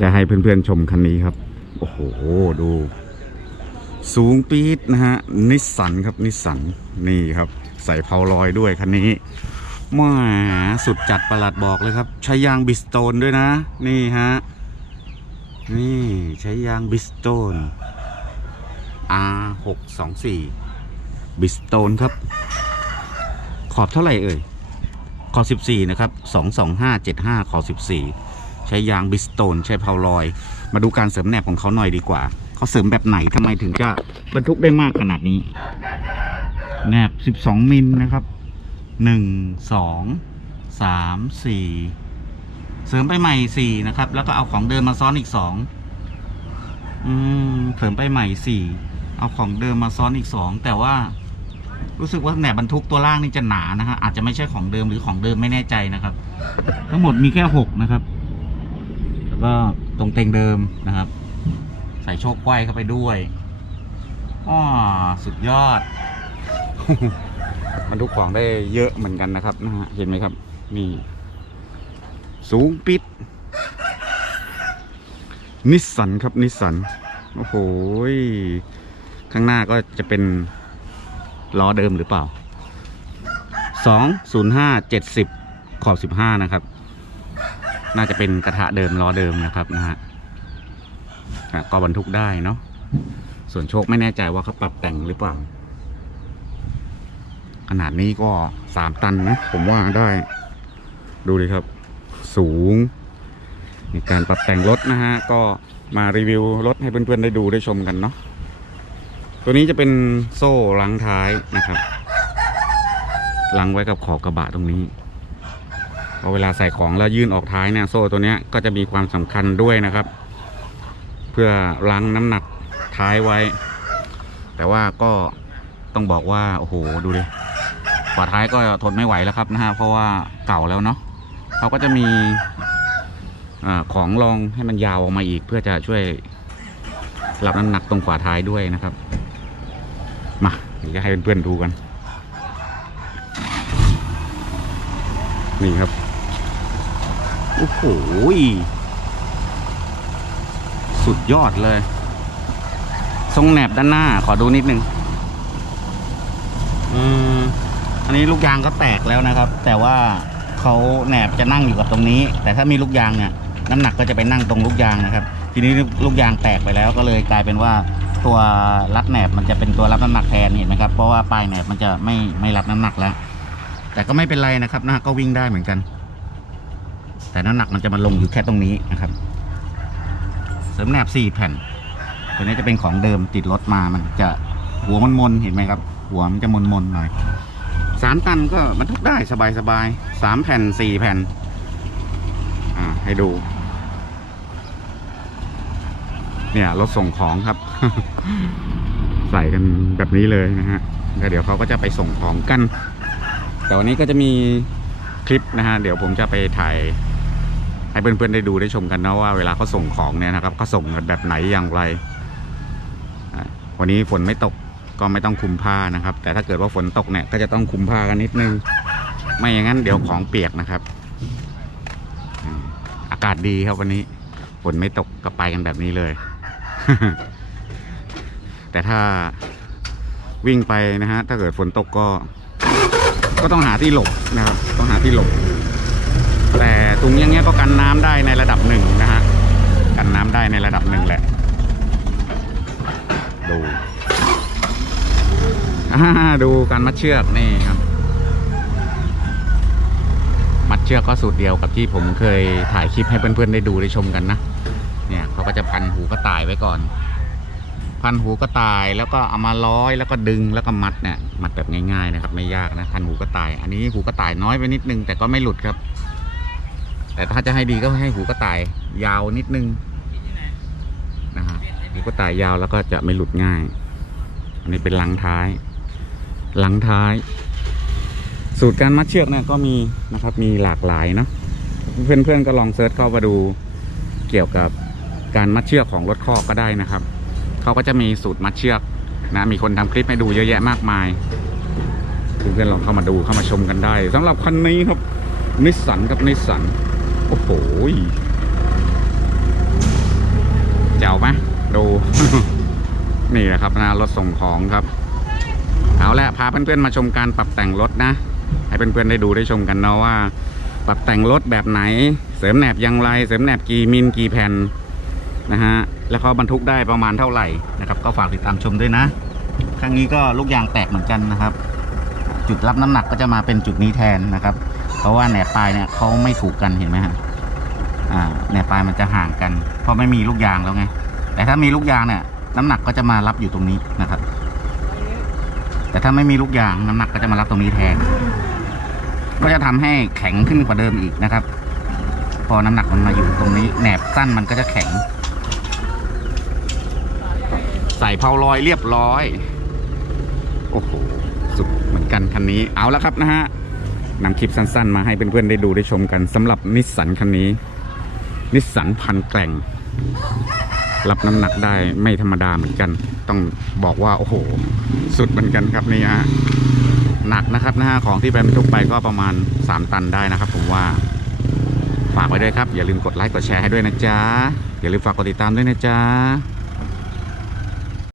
จะให้เพื่อนๆชมคันนี้ครับ โอ้โห ดู สูงปี๊ดนะฮะ นิสสันครับ นิสสัน นี่ครับ ใส่เพาลอยด้วยคันนี้มาสุดจัดประหลัดบอกเลยครับ ใช้ยางบิสโตนด้วยนะ นี่ฮะ นี่ใช้ยางบิสโตน R 6 2 4 บิสโตนครับ ขอบเท่าไหร่เอ่ย ขอบ 14 นะครับ 22575 ขอบ 14 ใช้ยางบิสโตน ใช้เพาลอย มาดูการเสริมแหนบของเขาหน่อยดีกว่า เขาเสริมแบบไหนทำไมถึงจะบรรทุกได้มากขนาดนี้ แหนบ 12 มิลนะครับ 1 2 3 4 เสริมไปใหม่ 4 นะครับ แล้วก็เอาของเดิมมาซ้อนอีก 2 อืม เสริมไปใหม่ 4 เอาของเดิมมาซ้อนอีก 2 แต่ว่ารู้สึกว่าแหนบบรรทุกตัวล่างนี่จะหนานะฮะอาจจะไม่ใช่ของเดิมหรือของเดิมไม่แน่ใจนะครับ ทั้งหมดมีแค่หกนะครับ แล้วก็ตรงเต็งเดิมนะครับ ใส่โชคไกว้เข้าไปด้วยอ้อสุดยอดบรรทุกของได้เยอะเหมือนกันนะครับนะฮะเห็นไหมครับ นี่ สูงปิด นิสสันครับนิสสันโอ้โหข้างหน้าก็จะเป็นล้อเดิมหรือเปล่าสองศูนย์ห้าเจ็ดสิบขอบสิบห้านะครับ น่าจะเป็นกระทะเดิมล้อเดิมนะครับนะฮะก็บรรทุกได้เนาะส่วนโชคไม่แน่ใจว่าเขาปรับแต่งหรือเปล่า ขนาดนี้ก็สามตันนะ ผมว่าได้ ดูเลยครับ สูง มีการปรับแต่งรถนะฮะ ก็มารีวิวรถให้เพื่อนๆได้ดูได้ชมกันเนาะตัวนี้จะเป็นโซ่ลังท้ายนะครับลังไว้กับขอบกระบะตรงนี้ พอเวลาใส่ของแล้วยื่นออกท้ายเนี่ยโซ่ตัวนี้ก็จะมีความสำคัญด้วยนะครับ เพื่อลังน้ำหนักท้ายไว้ แต่ว่าก็ต้องบอกว่าโอ้โหดูดิฝาท้ายก็ทนไม่ไหวแล้วครับนะฮะเพราะว่าเก่าแล้วเนาะเขาก็จะมีอาของรองให้มันยาวออกมาอีก เพื่อจะช่วยรับน้ำหนักตรงฝาท้ายด้วยนะครับ มาเดี๋ยวจะให้เพื่อนๆดูกัน นี่ครับ โอ้โหสุดยอดเลย ทรงแหนบด้านหน้า ขอดูนิดนึง อืม อันนี้ลูกยางก็แตกแล้วนะครับ แต่ว่าเขาแหนบจะนั่งอยู่กับตรงนี้ แต่ถ้ามีลูกยางเนี่ย น้ำหนักก็จะไปนั่งตรงลูกยางนะครับ ทีนี้ลูกยางแตกไปแล้วก็เลยกลายเป็นว่าตัวรัดแหนบมันจะเป็นตัวรับน้ำหนักแทนเห็นไหมครับ เพราะว่าปลายแหนบมันจะไม่ไม่รับน้ำหนักแล้ว แต่ก็ไม่เป็นไรนะครับนะก็วิ่งได้เหมือนกัน แต่น้ำหนักมันจะมาลงอยู่แค่ตรงนี้นะครับ เสริมแนบสี่แผ่น ตัวนี้จะเป็นของเดิมติดรถมามันจะหัวมันมนเห็นไหมครับ หัวมันจะมนมนหน่อยสามตันก็บรรทุกได้สบายสบายสามแผ่นสี่แผ่น อ่า ให้ดู เนี่ยรถส่งของครับ ใส่กันแบบนี้เลยนะฮะแล้วเดี๋ยวเขาก็จะไปส่งของกัน แต่วันนี้ก็จะมีคลิปนะฮะ เดี๋ยวผมจะไปถ่าย ให้เพื่อนๆได้ดูได้ชมกันนะว่าเวลาเขาส่งของเนี่ยนะครับเขาส่งแบบไหนอย่างไร วันนี้ฝนไม่ตกก็ไม่ต้องคุมผ้านะครับ แต่ถ้าเกิดว่าฝนตกเนี่ยก็จะต้องคุมผ้ากันนิดนึง ไม่อย่างนั้นเดี๋ยวของเปียกนะครับ อากาศดีครับวันนี้ฝนไม่ตกก็ไปกันแบบนี้เลย แต่ถ้าวิ่งไปนะฮะถ้าเกิดฝนตกก็ ก็ต้องหาที่หลบนะครับ ต้องหาที่หลบ ถุงอย่างเงี้ยก็กันน้ำได้ในระดับหนึ่งนะฮะกันน้ำได้ในระดับหนึ่งแหละดูดูการมัดเชือกนี่ครับ มัดเชือกก็สูตรเดียวกับที่ผมเคยถ่ายคลิปให้เพื่อนๆได้ดูได้ชมกันนะเนี่ยเขาก็จะพันหูกระต่ายไว้ก่อน พันหูกระต่ายแล้วก็เอามาร้อยแล้วก็ดึงแล้วก็มัดเนี่ยมัดแบบง่ายๆนะครับ ไม่ยากนะพันหูกระต่าย อันนี้หูกระต่ายน้อยไปนิดนึงแต่ก็ไม่หลุดครับ แต่ถ้าจะให้ดีก็ให้หูกระต่ายยาวนิดนึงนะฮะหูกระต่ายยาวแล้วก็จะไม่หลุดง่าย อันนี้เป็นหลังท้าย หลังท้าย สูตรการมัดเชือกเนี่ยก็มีนะครับ มีหลากหลายเนาะเพื่อนๆก็ลองเซิร์ชเข้ามาดูเกี่ยวกับการมัดเชือกของรถคอกก็ได้นะครับเขาก็จะมีสูตรมัดเชือกนะมีคนทำคลิปให้ดูเยอะแยะมากมายเพื่อนๆลองเข้ามาดูเข้ามาชมกันได้สำหรับคันนี้ครับนิสสันกับนิสสัน อ้โหวไหมดู นี่แหละครับนะรถส่งของครับ เอาละพาเพื่อนๆมาชมการปรับแต่งรถนะ ให้เพื่อนๆได้ดูได้ชมกันเนาะว่า ปรับแต่งรถแบบไหน เสริมแหนบอยังไร เสริมแหนบกี่มิลกี่แผ่นนะฮะ แล้วเขาบรรทุกได้ประมาณเท่าไหร่นะครับ ก็ฝากติดตามชมด้วยนะ ครั้งนี้ก็ลูกยางแตกเหมือนกันนะครับ จุดรับน้ำหนักก็จะมาเป็นจุดนี้แทนนะครับ เพราะว่าแหนบปลายเนี่ยเขาไม่ถูกกันเห็นไหมฮะ อ่าแหนบปลายมันจะห่างกัน เพราะไม่มีลูกยางแล้วไง แต่ถ้ามีลูกยางเนี่ย น้ำหนักก็จะมารับอยู่ตรงนี้นะครับ แต่ถ้าไม่มีลูกยางน้ำหนักก็จะมารับตรงนี้แทน ก็จะทำให้แข็งขึ้นกว่าเดิมอีกนะครับ พอน้ำหนักมันมาอยู่ตรงนี้แหนบสั้นมันก็จะแข็ง ใส่เพาลอยเรียบร้อย โอ้โหสุดเหมือนกันคันนี้เอาแล้วครับนะฮะนำคลิปสั้นๆ มาให้เพื่อนๆได้ดูได้ชมกันสำหรับนิสสันคันนี้ นิสสันพันแกล่ง รับน้ำหนักได้ไม่ธรรมดาเหมือนกัน ต้องบอกว่า โอ้โห สุดเหมือนกันครับนี่ฮะหนักนะครับนะฮะของที่ไปบรรทุกไปก็ประมาณ 3 ตันได้นะครับ ผมว่าฝากไว้ด้วยครับ อย่าลืมกดไลค์กดแชร์ให้ด้วยนะจ๊ะ อย่าลืมฝากกดติดตามด้วยนะจ๊ะ